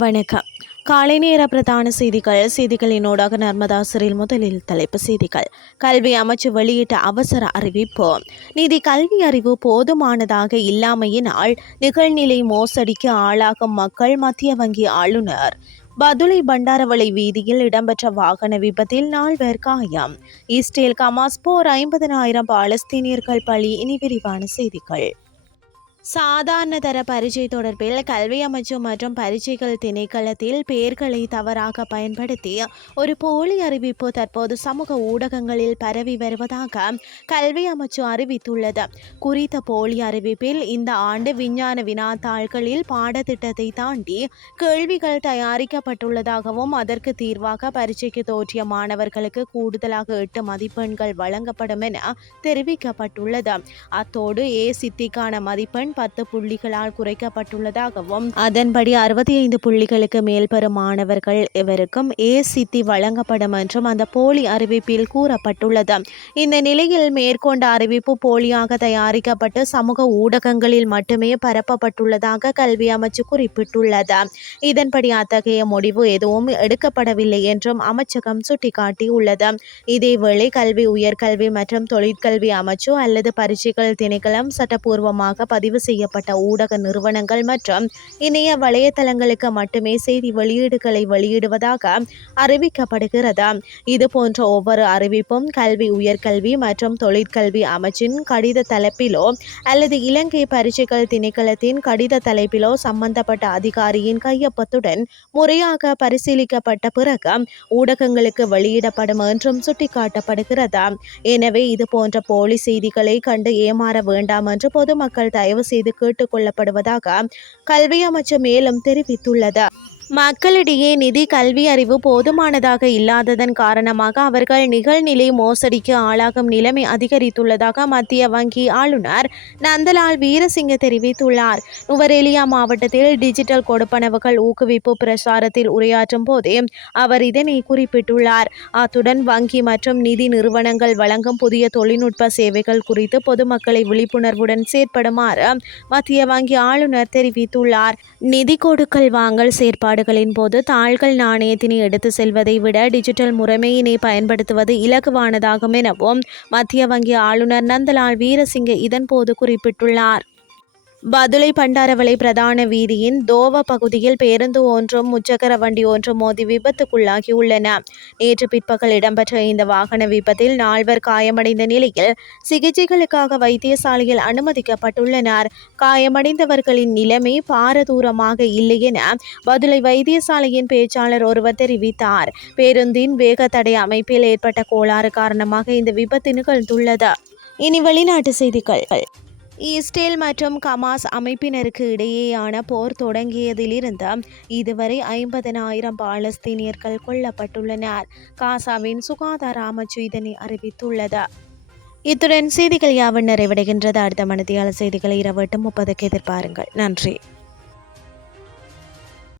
வணக்கம். காலை நேர பிரதான செய்திகள். செய்திகளினோடாக நர்மதா சிறில் முதலில் தலைப்பு செய்திகள். கல்வி அமைச்சு வெளியிட்ட அவசர அறிவிப்பு. நிதி கல்வி அறிவு போதுமானதாக இல்லாமையினால் நிகழ்நிலை மோசடிக்கு ஆளாகும் மக்கள் மத்திய வங்கி ஆளுநர். பதுளை பண்டாரவளை வீதியில் இடம்பெற்ற வாகன விபத்தில் நால்வர் காயம். இஸ்ரேல் கமாஸ் போர் ஐம்பதனாயிரம் பாலஸ்தீனியர்கள் பலி. இனி விரிவான செய்திகள். சாதாரண தர பரீட்சை தொடர்பில் கல்வி அமைச்சு மற்றும் பரீட்சைகள் திணைக்களத்தில் பெயர்களை தவறாக பயன்படுத்தி ஒரு போலி அறிவிப்பு தற்போது சமூக ஊடகங்களில் பரவி வருவதாக கல்வி அமைச்சு அறிவித்துள்ளது. குறித்த போலி அறிவிப்பில் இந்த ஆண்டு விஞ்ஞான வினாத்தாள்களில் பாடத்திட்டத்தை தாண்டி கேள்விகள் தயாரிக்கப்பட்டுள்ளதாகவும் அதற்கு தீர்வாக பரீட்சைக்கு தோற்றிய மாணவர்களுக்கு கூடுதலாக எட்டு மதிப்பெண்கள் வழங்கப்படும் என தெரிவிக்கப்பட்டுள்ளது. அத்தோடு ஏ சித்திக்கான மதிப்பெண் பத்து புள்ளிகளால் குறைக்கப்பட்டுள்ளதாகவும் அதன்படி அறுபத்தி ஐந்து புள்ளிகளுக்கு மேல் பெறும் மாணவர்கள் இவருக்கும் ஏ சித்தி வழங்கப்படும் என்றும் அந்த போலி அறிவிப்பில் கூறப்பட்டுள்ளது. இந்த நிலையில் மேற்கொண்ட அறிவிப்பு போலியாக தயாரிக்கப்பட்டு சமூக ஊடகங்களில் மட்டுமே பரப்பப்பட்டுள்ளதாக கல்வி அமைச்சு குறிப்பிட்டுள்ளது. இதன்படி அத்தகைய முடிவு எதுவும் எடுக்கப்படவில்லை என்றும் அமைச்சகம் சுட்டிக்காட்டியுள்ளது. இதேவேளை கல்வி உயர்கல்வி மற்றும் தொழிற்கல்வி அமைச்சு அல்லது பரீட்சைகள் திணைக்களம் சட்டப்பூர்வமாக பதிவு செய்யப்பட்ட ஊடக நிறுவனங்கள் மற்றும் இணைய வலைத்தளங்களுக்கு மட்டுமே செய்தி வெளியீடுகளை வெளியிடுவதாக அறிவிக்கப்படுகிறது. இது போன்ற ஒவ்வொரு அறிவிப்பும் கல்வி உயர்கல்வி மற்றும் தொழிற்கல்வி அமைச்சின் கடித தலைப்பிலோ அல்லது இலங்கை பரீட்சைகள் திணைக்களத்தின் கடித தலைப்பிலோ சம்பந்தப்பட்ட அதிகாரியின் கையொப்பத்துடன் முறையாக பரிசீலிக்கப்பட்ட பிறகு ஊடகங்களுக்கு வெளியிடப்படும் என்றும் சுட்டிக்காட்டப்படுகிறது. எனவே இது போன்ற போலி செய்திகளை கண்டு ஏமாற வேண்டாம் என்று பொதுமக்கள் தயவு செய்து கேட்டுக்கொள்ளப்படுவதாக கல்வி அமைச்சர் மேலும் தெரிவித்துள்ளது. மக்களிடையே நிதி கல்வி அறிவு போதுமானதாக இல்லாததன் காரணமாக அவர்கள் நிகழ்நிலை மோசடிக்கு ஆளாகும் நிலைமை அதிகரித்துள்ளதாக மத்திய வங்கி ஆளுநர் நந்தலால் வீரசிங்க தெரிவித்துள்ளார். நுவரெலியா மாவட்டத்தில் டிஜிட்டல் கொடுப்பனவுகள் ஊக்குவிப்பு பிரசாரத்தில் உரையாற்றும் போதே அவர் இதனை குறிப்பிட்டுள்ளார். அத்துடன் வங்கி மற்றும் நிதி நிறுவனங்கள் வழங்கும் புதிய தொழில்நுட்ப சேவைகள் குறித்து பொதுமக்களை விழிப்புணர்வுடன் செயற்படுமாறு மத்திய வங்கி ஆளுநர் தெரிவித்துள்ளார். நிதி கொடுக்கல் வாங்கல் செயற்பாடு செயல்பாடுகளின் போது தாள்கள் நாணயத்தினை எடுத்து செல்வதை விட டிஜிட்டல் முறைமையினை பயன்படுத்துவது இலகுவானதாகும் எனவும் மத்திய வங்கி ஆளுநர் நந்தலால் வீரசிங்க இதன்போது குறிப்பிட்டுள்ளார். பதுளை பண்டாரவளை பிரதான வீதியின் தோவ பகுதியில் பேருந்து ஒன்றும் முச்சக்கர வண்டி ஒன்றும் மோதி விபத்துக்குள்ளாகியுள்ளன நேற்று பிற்பகல் இடம்பெற்ற இந்த வாகன விபத்தில் நால்வர் காயமடைந்த நிலையில் சிகிச்சைகளுக்காக வைத்தியசாலையில் அனுமதிக்கப்பட்டுள்ளனர். காயமடைந்தவர்களின் நிலைமை பாரதூரமாக இல்லை என பதுளை வைத்தியசாலையின் பேச்சாளர் ஒருவர் தெரிவித்தார். பேருந்தின் வேகத்தடை அமைப்பில் ஏற்பட்ட கோளாறு காரணமாக இந்த விபத்து நிகழ்ந்துள்ளது. இனி வெளிநாட்டு செய்திகள். இஸ்ரேல் மற்றும் கமாஸ் அமைப்பினருக்கு இடையேயான போர் தொடங்கியதிலிருந்து இதுவரை ஐம்பதனாயிரம் பாலஸ்தீனியர்கள் கொல்லப்பட்டுள்ளனர். காசாவின் சுகாதார அமைச்சு இதனை அறிவித்துள்ளது. இத்துடன் செய்திகள் யாவும் நிறைவடைகின்றது. அடுத்த மனதியால செய்திகளை இரவு எட்டு முப்பதுக்கு எதிர்பாருங்கள். நன்றி.